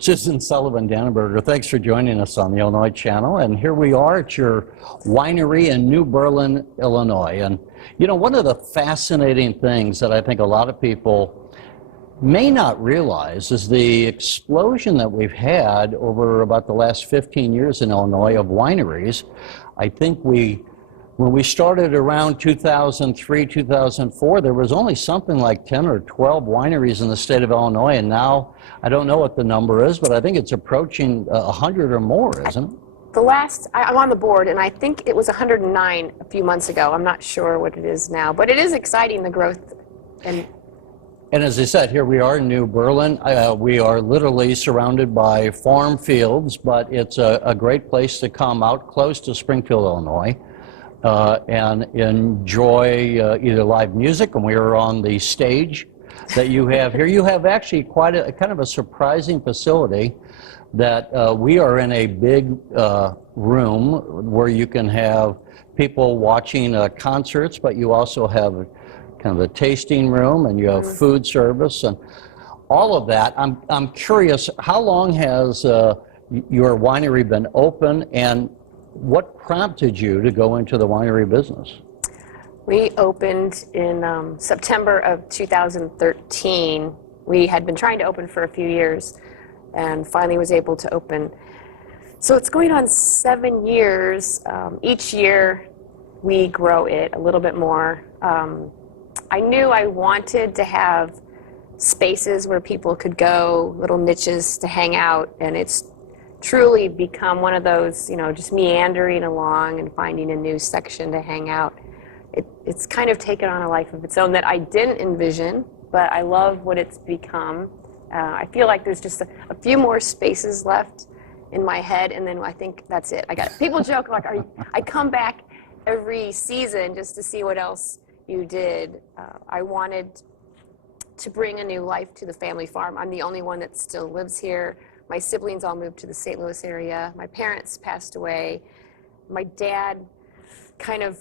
Susan Sullivan Danenberger, thanks for joining us on the Illinois Channel. And here we are at your winery in New Berlin, Illinois. And you know, one of the fascinating things that I think a lot of people may not realize is the explosion that we've had over about the last 15 years in Illinois of wineries. I think when we started around 2003, 2004, there was only something like 10 or 12 wineries in the state of Illinois, and now I don't know what the number is, but I think it's approaching 100 or more, isn't it? I'm on the board, and I think it was 109 a few months ago. I'm not sure what it is now, but it is exciting, the growth. And as I said, here we are in New Berlin. We are literally surrounded by farm fields, but it's a great place to come out close to Springfield, Illinois. And enjoy either live music, and we are on the stage that you have here. You have actually quite a kind of a surprising facility that we are in a big room where you can have people watching concerts, but you also have kind of a tasting room, and you have food service and all of that. I'm curious, how long has your winery been open, and what prompted you to go into the winery business? We opened in September of 2013. We had been trying to open for a few years and finally was able to open. So it's going on 7 years. Each year we grow it a little bit more. I knew I wanted to have spaces where people could go, little niches to hang out, and it's truly become one of those, you know, just meandering along and finding a new section to hang out. It's kind of taken on a life of its own that I didn't envision, but I love what it's become. I feel like there's just a few more spaces left in my head, and then I think that's it. People joke like, I come back every season just to see what else you did. I wanted to bring a new life to the family farm. I'm the only one that still lives here. My siblings all moved to the St. Louis area. My parents passed away. My dad kind of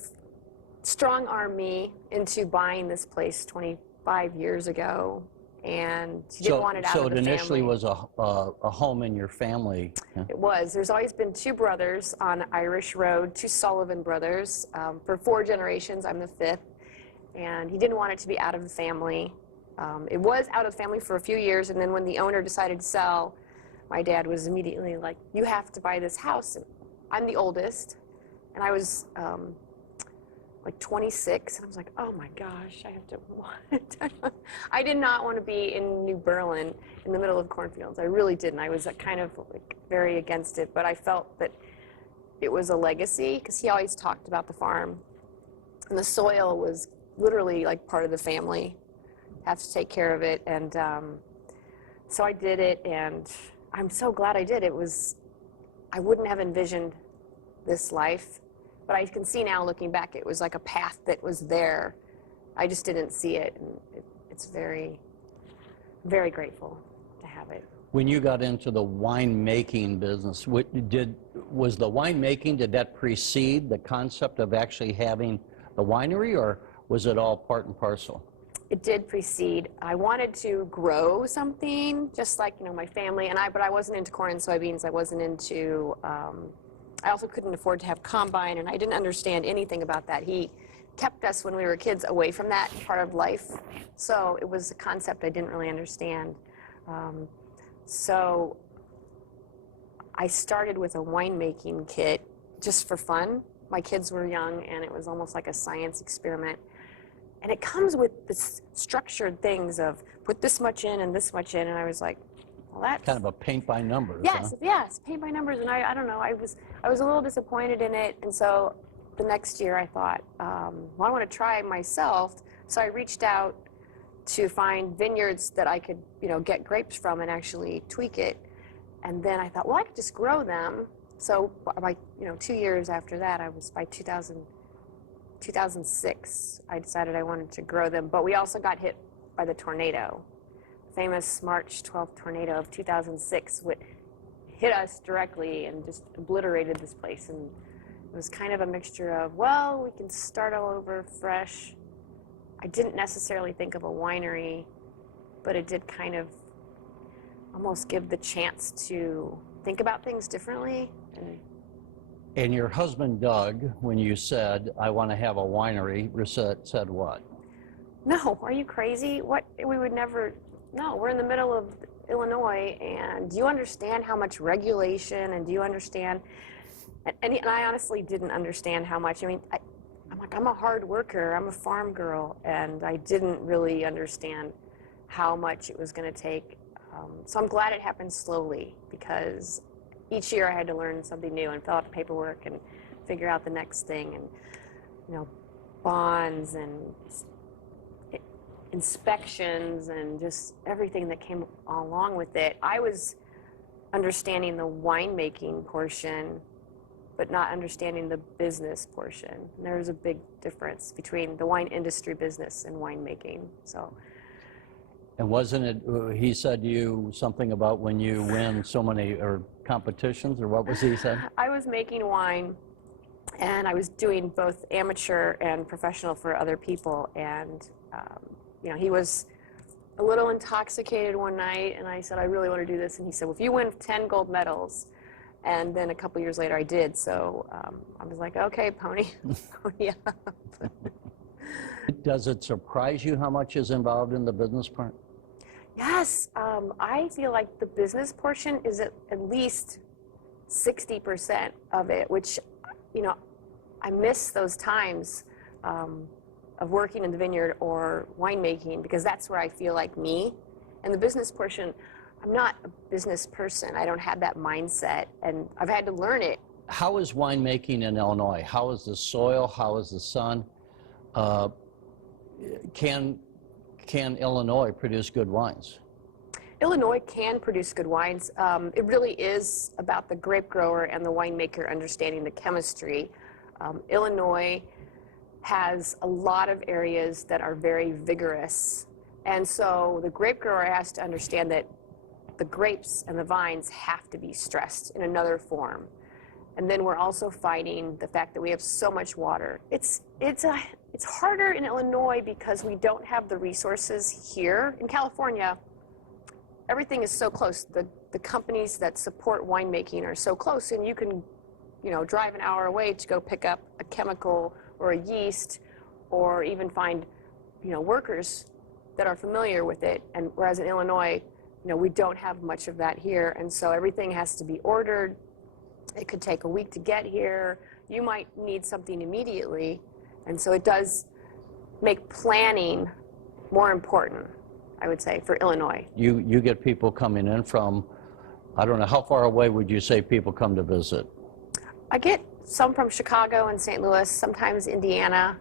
strong-armed me into buying this place 25 years ago, and he didn't want it out of the family. So it initially was a home in your family. Yeah. It was. There's always been two brothers on Irish Road, two Sullivan brothers. For 4 generations, I'm the 5th, and he didn't want it to be out of the family. It was out of the family for a few years, and then when the owner decided to sell, my dad was immediately like, you have to buy this house. And I'm the oldest, and I was like 26, and I was like, oh my gosh, I have to. I did not want to be in New Berlin in the middle of cornfields. I really didn't. I was kind of like very against it, but I felt that it was a legacy, because he always talked about the farm, and the soil was literally like part of the family. Have to take care of it, and so I did it, and I'm so glad I did. I wouldn't have envisioned this life, but I can see now, looking back, it was like a path that was there. I just didn't see it, and it's very, very grateful to have it. When you got into the winemaking business, was the winemaking, did that precede the concept of actually having the winery, or was it all part and parcel? It did precede. I wanted to grow something, just like, you know, my family and I, but I wasn't into corn and soybeans. I wasn't into, I also couldn't afford to have combine, and I didn't understand anything about that. He kept us, when we were kids, away from that part of life. So it was a concept I didn't really understand. So I started with a winemaking kit just for fun. My kids were young, and it was almost like a science experiment. And it comes with this structured things of put this much in and this much in, and I was like, well, that's kind of a paint by numbers. Yes, huh? Yes, paint by numbers, and I don't know, I was a little disappointed in it, and so the next year I thought, well, I want to try myself, so I reached out to find vineyards that I could, you know, get grapes from and actually tweak it, and then I thought, well, I could just grow them. So by 2 years after that, by 2006, I decided I wanted to grow them, but we also got hit by the tornado. Famous March 12th tornado of 2006 hit us directly and just obliterated this place, and it was kind of a mixture of, well, we can start all over fresh. I didn't necessarily think of a winery, but it did kind of almost give the chance to think about things differently. And your husband, Doug, when you said, I want to have a winery, said what? No, are you crazy? What? We would never. No, we're in the middle of Illinois, and do you understand how much regulation, and do you understand? And I honestly didn't understand how much. I mean, I'm a hard worker. I'm a farm girl, and I didn't really understand how much it was going to take. So I'm glad it happened slowly, because each year I had to learn something new and fill out the paperwork and figure out the next thing, and bonds and inspections and just everything that came along with it. I was understanding the winemaking portion, but not understanding the business portion. And there's a big difference between the wine industry business and winemaking. So. And wasn't it, he said to you something about when you win so many or competitions, or what was he saying? I was making wine, and I was doing both amateur and professional for other people, and he was a little intoxicated one night, and I said, I really want to do this, and he said, well, if you win 10 gold medals. And then a couple years later I did, so I was like, okay, pony up. Does it surprise you how much is involved in the business part? Yes, I feel like the business portion is at least 60% of it, which, I miss those times of working in the vineyard or winemaking, because that's where I feel like me. And the business portion, I'm not a business person. I don't have that mindset, and I've had to learn it. How is winemaking in Illinois? How is the soil? How is the sun? Can Illinois produce good wines? Illinois can produce good wines. It really is about the grape grower and the winemaker understanding the chemistry. Illinois has a lot of areas that are very vigorous, and so the grape grower has to understand that the grapes and the vines have to be stressed in another form. And then we're also fighting the fact that we have so much water. It's harder in Illinois because we don't have the resources here. In California, everything is so close. The companies that support winemaking are so close, and you can, drive an hour away to go pick up a chemical or a yeast, or even find, workers that are familiar with it. And whereas in Illinois, we don't have much of that here, and so everything has to be ordered. It could take a week to get here. You might need something immediately, and so it does make planning more important, I would say, for Illinois. You get people coming in from, I don't know, how far away would you say people come to visit? I get some from Chicago and St. Louis, sometimes Indiana.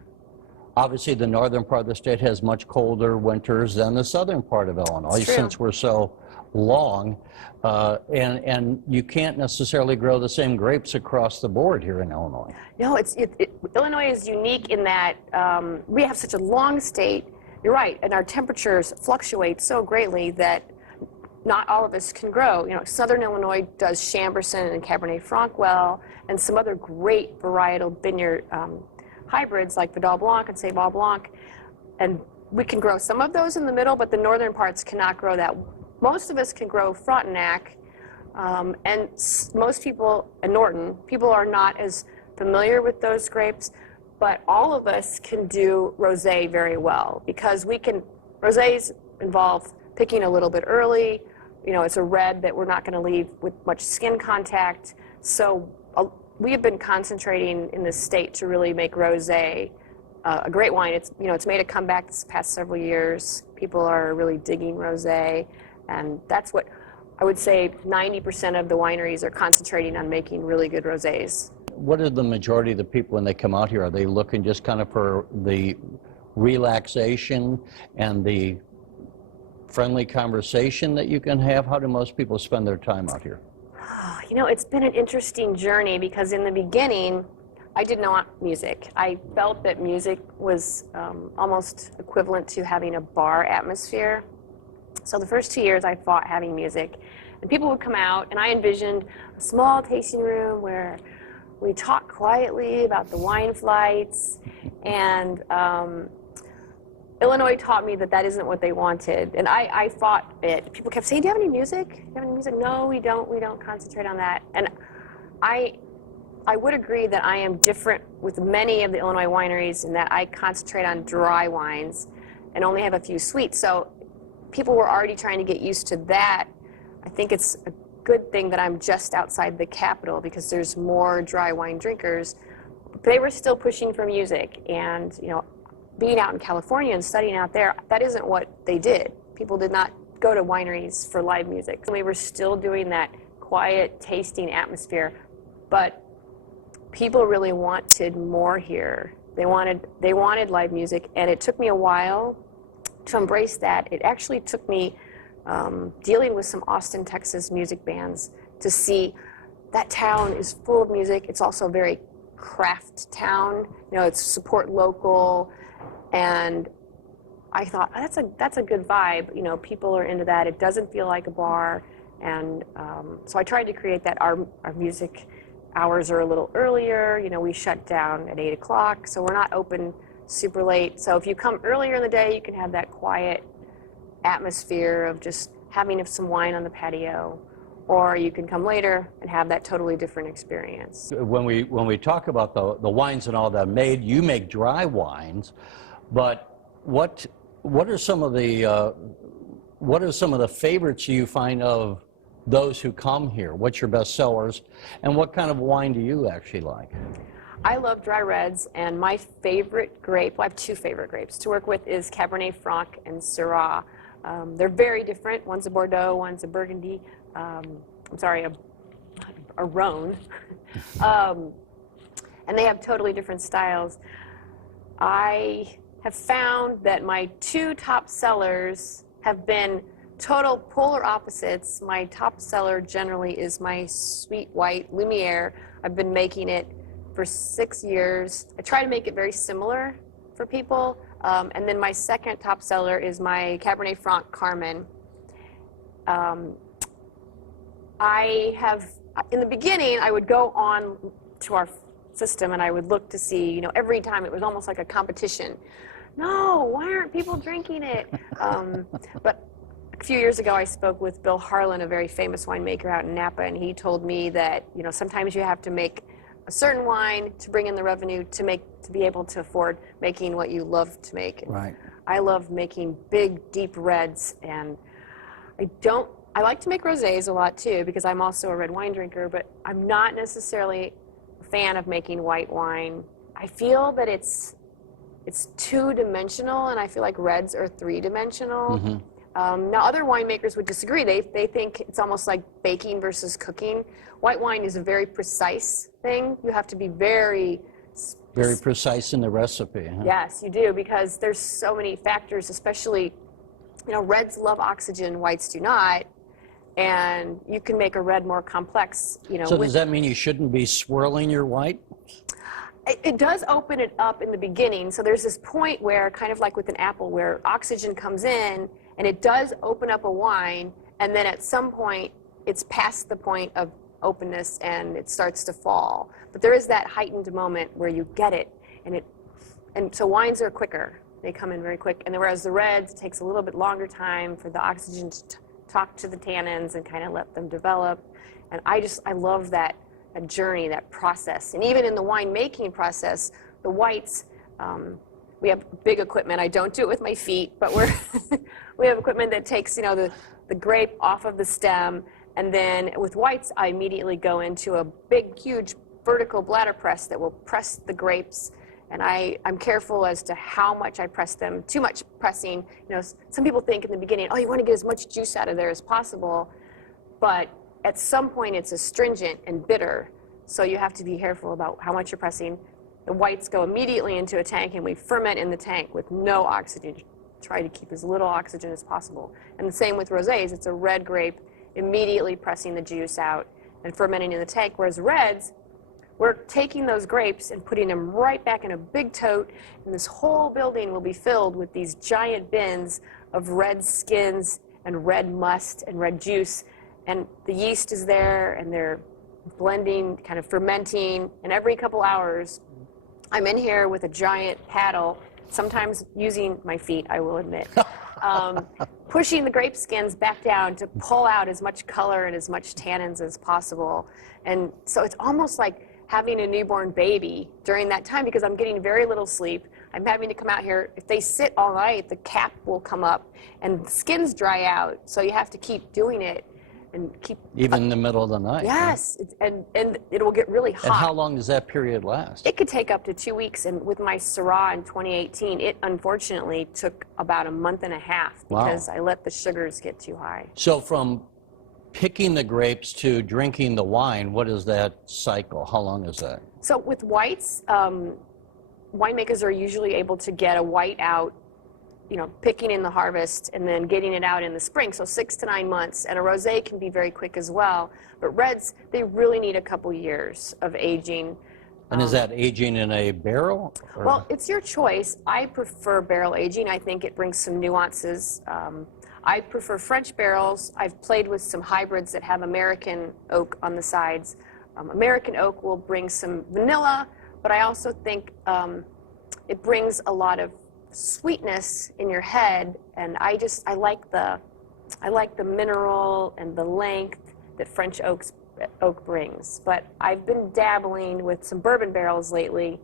Obviously, the northern part of the state has much colder winters than the southern part of Illinois, since we're so long, and you can't necessarily grow the same grapes across the board here in Illinois. No, Illinois is unique in that we have such a long state. You're right, and our temperatures fluctuate so greatly that not all of us can grow. Southern Illinois does Chambourcin and Cabernet Franc well, and some other great varietal vineyard hybrids like Vidal Blanc and Seyval Blanc, and we can grow some of those in the middle, but the northern parts cannot grow that. Most of us can grow Frontenac, and most people, and Norton, people are not as familiar with those grapes, but all of us can do rosé very well, because rosés involve picking a little bit early. It's a red that we're not going to leave with much skin contact, so we have been concentrating in this state to really make rosé a great wine. It's made a comeback this past several years. People are really digging rosé, and that's what I would say 90% of the wineries are concentrating on, making really good rosés. What are the majority of the people when they come out here? Are they looking just kind of for the relaxation and the friendly conversation that you can have? How do most people spend their time out here? It's been an interesting journey, because in the beginning, I didn't want music. I felt that music was almost equivalent to having a bar atmosphere. So the first 2 years I fought having music, and people would come out, and I envisioned a small tasting room where we talk quietly about the wine flights, and Illinois taught me that that isn't what they wanted, and I fought it. People kept saying, "Do you have any music? Do you have any music?" No, we don't. We don't concentrate on that. And I would agree that I am different with many of the Illinois wineries in that I concentrate on dry wines and only have a few sweets. So people were already trying to get used to that. I think it's a good thing that I'm just outside the capital because there's more dry wine drinkers. They were still pushing for music, and you know, being out in California and studying out there, that isn't what they did. People did not go to wineries for live music. We were still doing that quiet tasting atmosphere, but people really wanted more here. They wanted live music, and it took me a while to embrace that. It actually took me dealing with some Austin, Texas music bands to see that town is full of music. It's also a very craft town. You know, it's support local, and I thought that's a good vibe. You know, people are into that. It doesn't feel like a bar, and so I tried to create that. Our music hours are a little earlier. You know, we shut down at 8 o'clock, so we're not open super late. So if you come earlier in the day, you can have that quiet atmosphere of just having some wine on the patio, or you can come later and have that totally different experience. When we talk about the wines and all that you make dry wines, but what are some of the favorites you find of those who come here? What's your best sellers, and what kind of wine do you actually like? I love dry reds, and my favorite grape, well, I have two favorite grapes to work with, is Cabernet Franc and Syrah. They're very different. One's a Bordeaux, one's a Burgundy. A Rhone. And they have totally different styles. I have found that my two top sellers have been total polar opposites. My top seller generally is my sweet white Lumiere. I've been making it for 6 years. I try to make it very similar for people. And then my second top seller is my Cabernet Franc Carmen. In the beginning, I would go on to our system and I would look to see, you know, every time it was almost like a competition. No, why aren't people drinking it? But a few years ago, I spoke with Bill Harlan, a very famous winemaker out in Napa, and he told me that, you know, sometimes you have to make a certain wine to bring in the revenue to be able to afford making what you love to make. Right. I love making big, deep reds, and I like to make rosés a lot too because I'm also a red wine drinker, but I'm not necessarily a fan of making white wine. I feel that it's two-dimensional, and I feel like reds are three-dimensional. Mm-hmm. Now, other winemakers would disagree. They think it's almost like baking versus cooking. White wine is a very precise thing. You have to be very precise in the recipe. Huh? Yes, you do, because there's so many factors, especially, you know, reds love oxygen, whites do not, and you can make a red more complex, you know. So does that mean you shouldn't be swirling your white? It does open it up in the beginning. So there's this point where, kind of like with an apple, where oxygen comes in and it does open up a wine, and then at some point it's past the point of openness and it starts to fall. But there is that heightened moment where you get it, and so wines are quicker. They come in very quick, and whereas the reds, it takes a little bit longer time for the oxygen to talk to the tannins and kind of let them develop. And I love that journey, that process. And even in the winemaking process, the whites, we have big equipment. I don't do it with my feet, but we have equipment that takes, you know, the grape off of the stem, and then with whites, I immediately go into a big, huge vertical bladder press that will press the grapes. And I'm careful as to how much I press them. Too much pressing, you know, some people think in the beginning, oh, you want to get as much juice out of there as possible, but at some point it's astringent and bitter, so you have to be careful about how much you're pressing. The whites go immediately into a tank, and we ferment in the tank with no oxygen. Try to keep as little oxygen as possible. And the same with rosés. It's a red grape, immediately pressing the juice out and fermenting in the tank, whereas reds, we're taking those grapes and putting them right back in a big tote, and this whole building will be filled with these giant bins of red skins and red must and red juice. And the yeast is there, and they're blending, kind of fermenting, and every couple hours, I'm in here with a giant paddle sometimes using my feet, I will admit, pushing the grape skins back down to pull out as much color and as much tannins as possible. And so it's almost like having a newborn baby during that time, because I'm getting very little sleep. I'm having to come out here. If they sit all night, the cap will come up and the skins dry out. So you have to keep doing it and keep... Even in the middle of the night? Yes, and it will get really hot. And how long does that period last? It could take up to 2 weeks, and with my Syrah in 2018, it unfortunately took about a month and a half because I let the sugars get too high. So from picking the grapes to drinking the wine, what is that cycle? How long is that? So with whites, winemakers are usually able to get a white out, picking in the harvest and then getting it out in the spring, so 6 to 9 months. And a rosé can be very quick as well. But reds, they really need a couple years of aging. And is that aging in a barrel? Or? Well, it's your choice. I prefer barrel aging. I think it brings some nuances. I prefer French barrels. I've played with some hybrids that have American oak on the sides. American oak will bring some vanilla, but I also think it brings a lot of sweetness in your head, and I like the mineral and the length that French oak brings. But I've been dabbling with some bourbon barrels lately.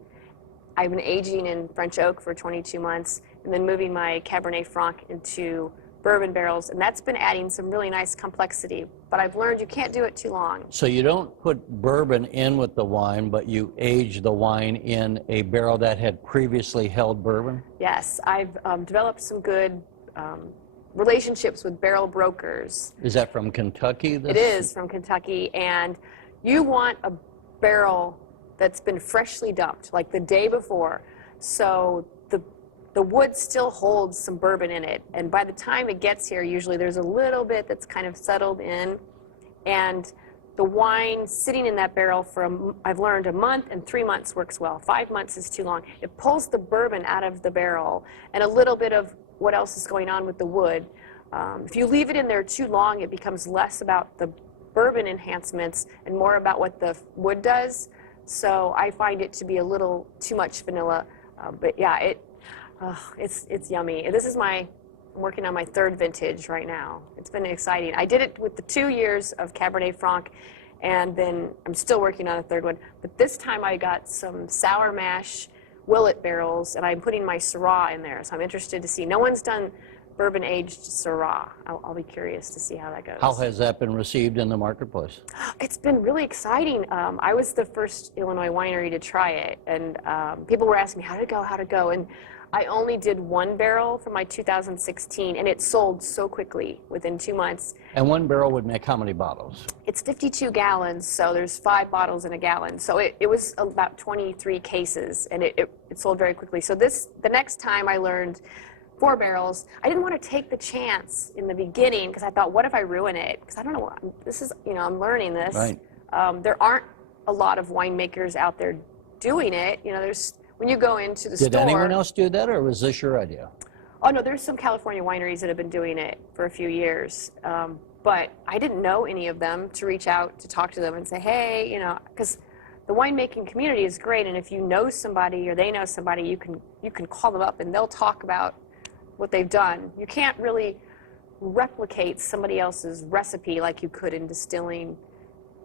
I've been aging in French oak for 22 months and then moving my Cabernet Franc into bourbon barrels, and that's been adding some really nice complexity. But I've learned you can't do it too long. So you don't put bourbon in with the wine, but you age the wine in a barrel that had previously held bourbon? Yes, I've developed some good relationships with barrel brokers. Is that from Kentucky? It is from Kentucky, and you want a barrel that's been freshly dumped, like the day before, so the wood still holds some bourbon in it, and by the time it gets here, usually there's a little bit that's kind of settled in, and the wine sitting in that barrel for, I've learned, a month and 3 months works well. 5 months is too long. It pulls the bourbon out of the barrel and a little bit of what else is going on with the wood. If you leave it in there too long, it becomes less about the bourbon enhancements and more about what the wood does. So I find it to be a little too much vanilla, but yeah, it's yummy. I'm working on my 3rd vintage right now. It's been exciting. I did it with the 2 years of Cabernet Franc, and then I'm still working on a 3rd one. But this time I got some sour mash Willet barrels, and I'm putting my Syrah in there. So I'm interested to see. No one's done bourbon-aged Syrah. I'll be curious to see how that goes. How has that been received in the marketplace? It's been really exciting. I was the first Illinois winery to try it, and people were asking me, how'd it go? And I only did 1 barrel for my 2016, and it sold so quickly within 2 months. And 1 barrel would make how many bottles? It's 52 gallons, so there's 5 bottles in a gallon. So it was about 23 cases, and it sold very quickly. So the next time I learned 4 barrels. I didn't want to take the chance in the beginning because I thought, what if I ruin it? Because I don't know, I'm learning this. Right. There aren't a lot of winemakers out there doing it. When you go into the store. Did anyone else do that, or was this your idea? Oh, no, there's some California wineries that have been doing it for a few years. But I didn't know any of them to reach out to talk to them and say, hey, because the winemaking community is great, and if you know somebody or they know somebody, you can call them up and they'll talk about what they've done. You can't really replicate somebody else's recipe like you could in distilling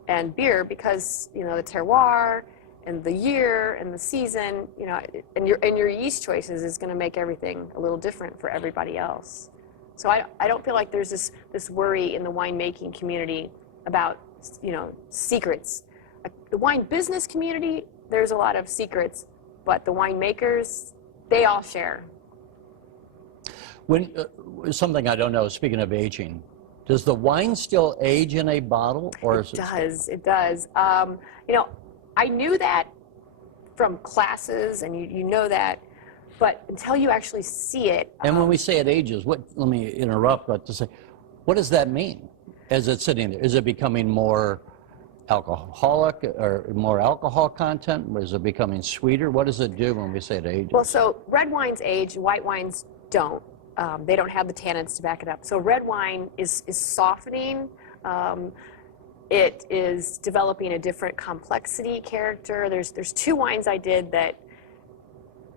and beer because, the terroir and the year and the season, and your yeast choices is going to make everything a little different for everybody else. So I don't feel like there's this worry in the winemaking community about, secrets. The wine business community, there's a lot of secrets, but the winemakers, they all share. When something I don't know, speaking of aging, does the wine still age in a bottle, or it does. I knew that from classes, and you know that, but until you actually see it. And when we say it ages, let me interrupt, but to say, what does that mean as it's sitting there? Is it becoming more alcoholic or more alcohol content? Is it becoming sweeter? What does it do when we say it ages? Well, so red wines age, white wines don't. They don't have the tannins to back it up. So red wine is softening. It is developing a different complexity character. There's 2 wines I did that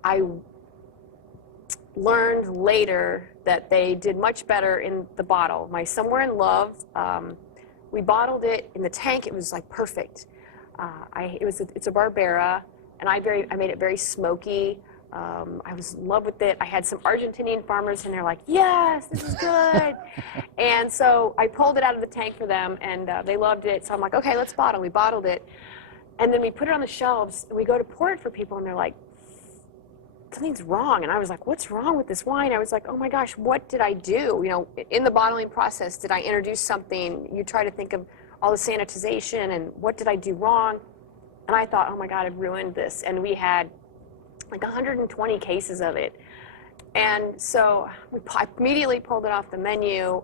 I learned later that they did much better in the bottle. My Somewhere in Love, we bottled it in the tank. It was like perfect. It's a Barbera, and I made it very smoky. I was in love with it. I had some Argentinian farmers, and they're like, "Yes, this is good." And so I pulled it out of the tank for them, and they loved it. So I'm like, "Okay, let's bottle." We bottled it, and then we put it on the shelves, and we go to pour it for people, and they're like, "Something's wrong." And I was like, "What's wrong with this wine?" I was like, "Oh my gosh, what did I do? You know, in the bottling process, did I introduce something?" You try to think of all the sanitization and what did I do wrong? And I thought, "Oh my God, I've ruined this." And we had like 120 cases of it. And so I immediately pulled it off the menu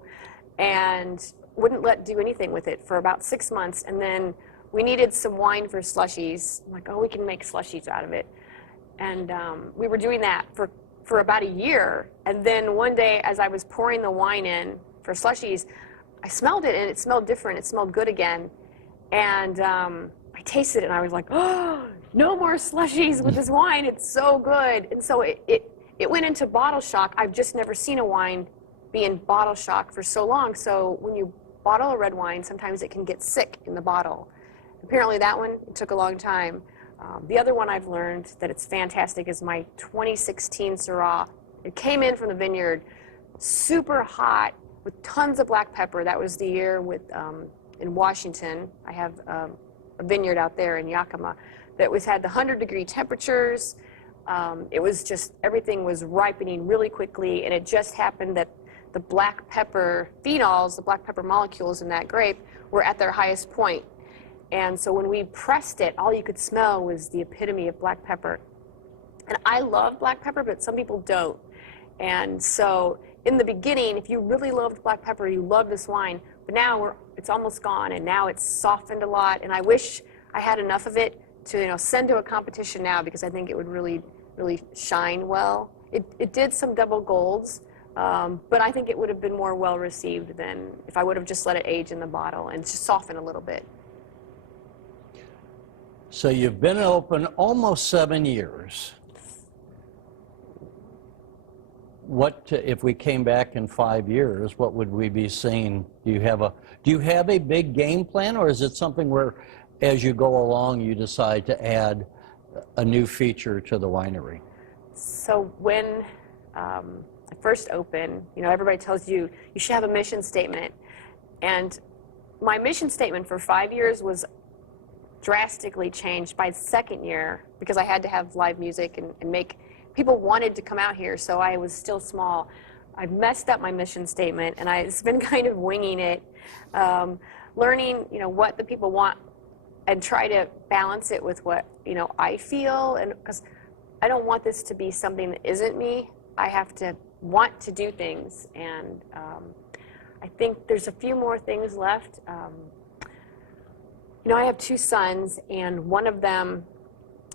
and wouldn't do anything with it for about 6 months. And then we needed some wine for slushies. I'm like, "Oh, we can make slushies out of it." And we were doing that for about a year. And then one day, as I was pouring the wine in for slushies, I smelled it, and it smelled different. It smelled good again. And I tasted it, and I was like, "Oh, no more slushies with this wine. It's so good." And so it went into bottle shock. I've just never seen a wine be in bottle shock for so long. So when you bottle a red wine, sometimes it can get sick in the bottle. Apparently that one, it took a long time. The other one I've learned that it's fantastic is my 2016 Syrah. It came in from the vineyard, super hot, with tons of black pepper. That was the year in Washington. I have a vineyard out there in Yakima that had the 100-degree temperatures. It was just, everything was ripening really quickly, and it just happened that the black pepper phenols, the black pepper molecules in that grape, were at their highest point. And so when we pressed it, all you could smell was the epitome of black pepper. And I love black pepper, but some people don't. And so in the beginning, if you really loved black pepper, you love this wine. But now it's almost gone, and now it's softened a lot. And I wish I had enough of it to send to a competition now, because I think it would really, really shine well. It did some double golds, but I think it would have been more well received than if I would have just let it age in the bottle and just soften a little bit. So you've been open almost 7 years. If we came back in 5 years, what would we be seeing? Do you have a big game plan, or is it something where, as you go along, you decide to add a new feature to the winery? So when I first opened, everybody tells you you should have a mission statement, and my mission statement for 5 years was drastically changed by the second year, because I had to have live music and make people wanted to come out here, so I was still small. I messed up my mission statement, and I've been kind of winging it, learning what the people want, and try to balance it with what I feel, and because I don't want this to be something that isn't me. I have to want to do things, and I think there's a few more things left. I have 2 sons, and one of them,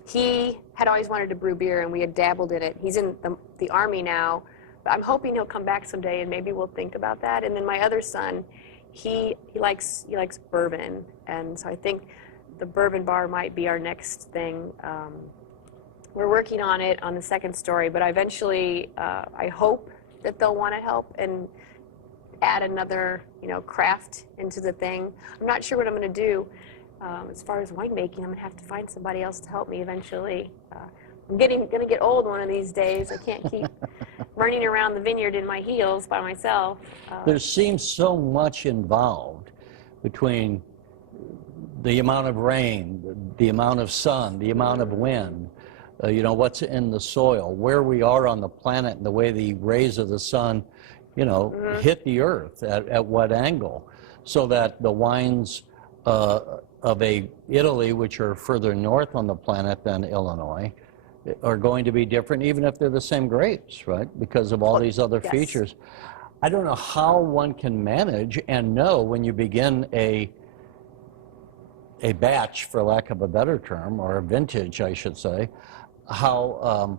he had always wanted to brew beer, and we had dabbled in it. He's in the Army now, but I'm hoping he'll come back someday, and maybe we'll think about that. And then my other son, he likes bourbon, and so I think the bourbon bar might be our next thing. We're working on it on the second story, but eventually I hope that they'll want to help and add another craft into the thing. I'm not sure what I'm going to do. As far as winemaking, I'm going to have to find somebody else to help me eventually. I'm going to get old one of these days. I can't keep running around the vineyard in my heels by myself. There seems so much involved between the amount of rain, the amount of sun, the amount of wind, what's in the soil, where we are on the planet, and the way the rays of the sun, hit the earth at what angle, so that the wines of Italy, which are further north on the planet than Illinois, are going to be different, even if they're the same grapes, right? Because of all these other features. I don't know how one can manage and know when you begin a batch, for lack of a better term, or a vintage, I should say, how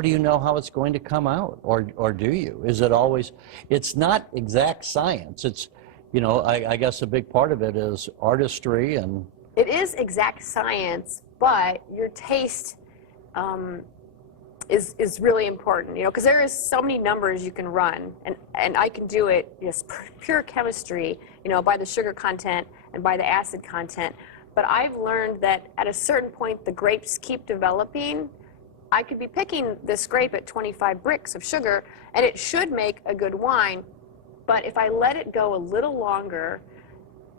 do you know how it's going to come out, or do you? Is it always? It's not exact science. It's I guess a big part of it is artistry, and it is exact science, but your taste is really important, you know, because there is so many numbers you can run, and I can do it just pure chemistry, you know, by the sugar content and by the acid content. But I've learned that at a certain point, the grapes keep developing. I could be picking this grape at 25 bricks of sugar, and it should make a good wine. But if I let it go a little longer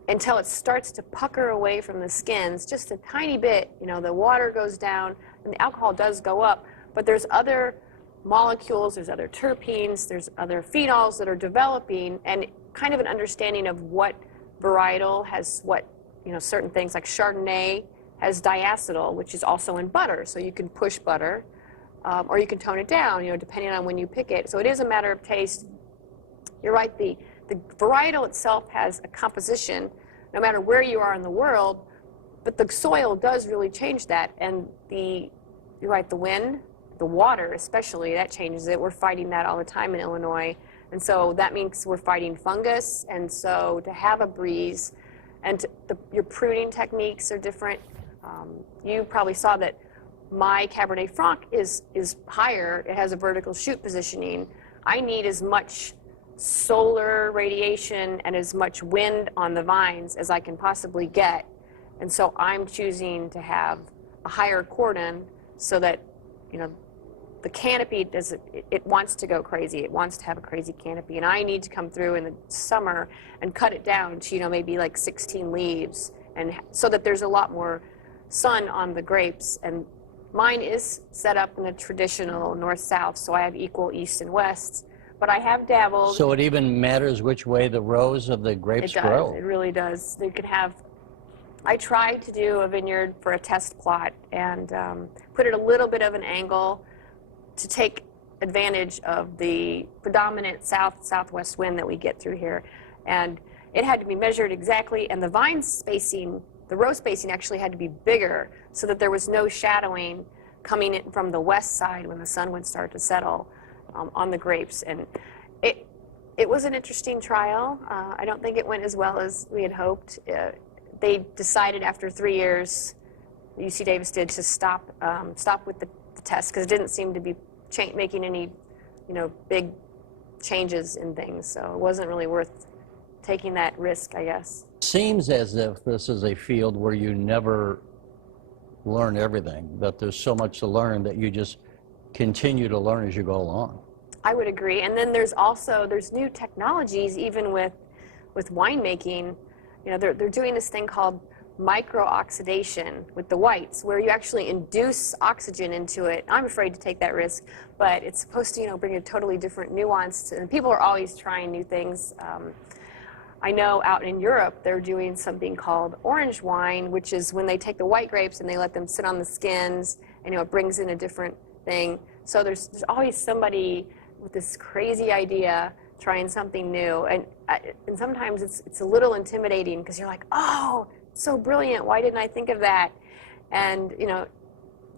until it starts to pucker away from the skins, just a tiny bit, you know, the water goes down and the alcohol does go up, but there's other molecules, there's other terpenes, there's other phenols that are developing, and kind of an understanding of what varietal has what, you know, certain things like Chardonnay has diacetyl, which is also in butter, so you can push butter, or you can tone it down, you know, depending on when you pick it. So it is a matter of taste. You're right, the varietal itself has a composition, no matter where you are in the world, but the soil does really change that, and you're right, the wind, the water especially, that changes it. We're fighting that all the time in Illinois, and so that means we're fighting fungus, and so to have a breeze, and your pruning techniques are different. You probably saw that my Cabernet Franc is higher. It has a vertical shoot positioning. I need as much solar radiation and as much wind on the vines as I can possibly get, and so I'm choosing to have a higher cordon so that, you know, the canopy it wants to go crazy. It wants to have a crazy canopy, and I need to come through in the summer and cut it down to, you know, maybe like 16 leaves, and so that there's a lot more sun on the grapes. And mine is set up in a traditional north-south, so I have equal east and west, but I have dabbled. So it even matters which way the rows of the grapes grow? It really does. You can have, I tried to do a vineyard for a test plot and put it a little bit of an angle to take advantage of the predominant southwest wind that we get through here. And it had to be measured exactly, and the vine spacing, the row spacing actually had to be bigger so that there was no shadowing coming in from the west side when the sun would start to settle on the grapes. And it was an interesting trial. I don't think it went as well as we had hoped. They decided after 3 years, UC Davis did, to stop with the test because it didn't seem to be making any, you know, big changes in things. So it wasn't really worth taking that risk, I guess. Seems as if this is a field where you never learn everything, that there's so much to learn that you just continue to learn as you go along. I would agree. And then there's new technologies even with winemaking. You know, they're doing this thing called micro-oxidation with the whites, where you actually induce oxygen into it. I'm afraid to take that risk, but it's supposed to, you know, bring a totally different nuance and people are always trying new things. I know out in Europe they're doing something called orange wine, which is when they take the white grapes and they let them sit on the skins, and, you know, it brings in a different thing. So there's always somebody with this crazy idea trying something new, and sometimes it's a little intimidating because you're like, oh, so brilliant, why didn't I think of that? And, you know,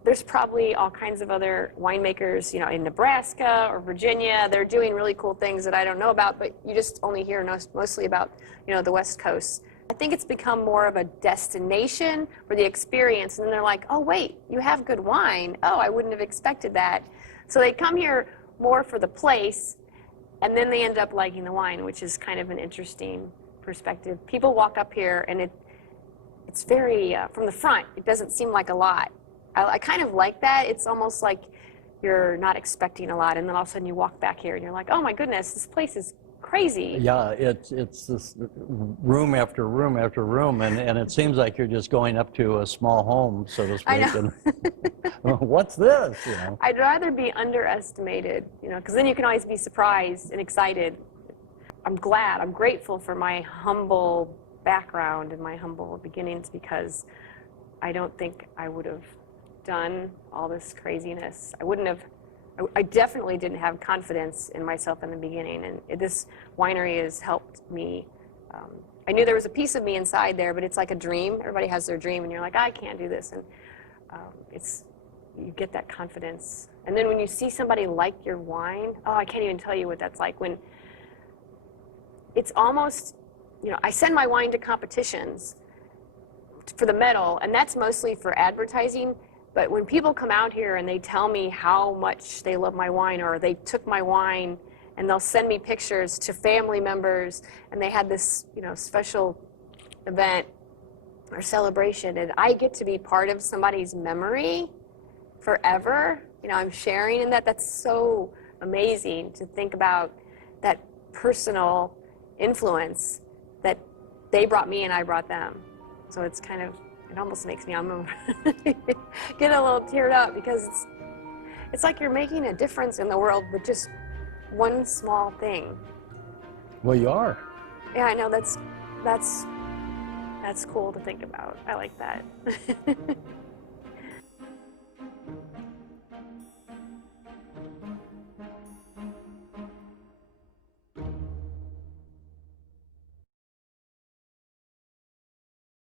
there's probably all kinds of other winemakers, you know, in Nebraska or Virginia. They're doing really cool things that I don't know about, but you just only hear mostly about, you know, the West Coast. I think it's become more of a destination for the experience, and then they're like, oh, wait, you have good wine. Oh, I wouldn't have expected that. So they come here more for the place, and then they end up liking the wine, which is kind of an interesting perspective. People walk up here, and it's very, from the front, it doesn't seem like a lot. I kind of like that. It's almost like you're not expecting a lot, and then all of a sudden you walk back here, and you're like, oh my goodness, this place is crazy. Yeah, it's this room after room after room, and it seems like you're just going up to a small home, so to speak. I know. And what's this? You know? I'd rather be underestimated, you know, because then you can always be surprised and excited. I'm grateful for my humble background and my humble beginnings, because I don't think I would have done all this craziness. I definitely didn't have confidence in myself in the beginning, and this winery has helped me. I knew there was a piece of me inside there, but it's like a dream. Everybody has their dream, and you're like, I can't do this, and you get that confidence. And then when you see somebody like your wine, oh, I can't even tell you what that's like. When it's almost, you know, I send my wine to competitions for the medal, and that's mostly for advertising. But when people come out here and they tell me how much they love my wine, or they took my wine, and they'll send me pictures to family members, and they had this, special event or celebration, and I get to be part of somebody's memory forever. I'm sharing in that. That's so amazing to think about, that personal influence that they brought me and I brought them. So it's kind of, it almost makes me, I'm get a little teared up, because it's like you're making a difference in the world with just one small thing. Well, you are. Yeah, I know, that's cool to think about. I like that.